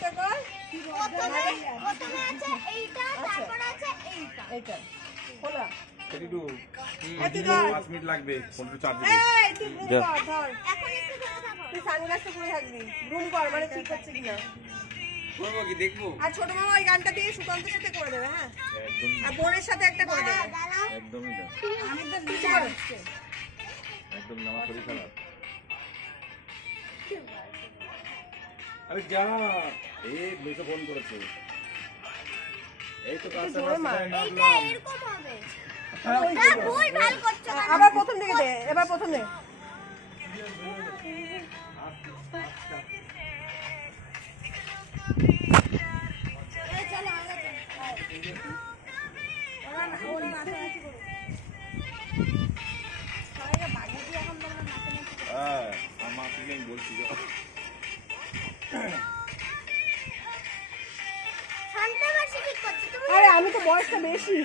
ওটা কর। প্রথমে আছে এইটা, তারপর আছে এইটা। এইটা খোলা। 5 মিনিট লাগবে, 15 চার্জ দিতে। এই তুই ঘুম কর, ধর। এখন একটু ধরে থাকো। তুই সানগ্লাসটা পরে থাকবি। ঘুম কর, মানে ঠিক হচ্ছে কিনা। করবো কি দেখবো? আর ছোট মামা ওই গানটা দিয়ে সুকান্তের সাথে করে দেবে, হ্যাঁ? একদম আর বোনের সাথে একটা করে দেবে। দাঁড়াও। একদমই না, আমি তো বিচার হচ্ছে। একদম না, আমার শরীর খারাপ। আরে যা, এই মেসো ফোন করেছে। এই তো কাজ জোরে মার। এইটা এরকম হবে। ওটা ভুল ভাল করছো কেন? আবার প্রথম থেকে দে, এবার প্রথম দে। এই চলো আগে চলো। ওরা নাচানাচি করুক। সবাইকে বাগিয়ে দিয়ে এখন তোমরা নাচানাচি করো। হ্যাঁ, আমার মাকে আমি বলছি যে শান্ত বেশি ঠিক করছে তুমি। আরে আমি তো বয়সটা বেশি।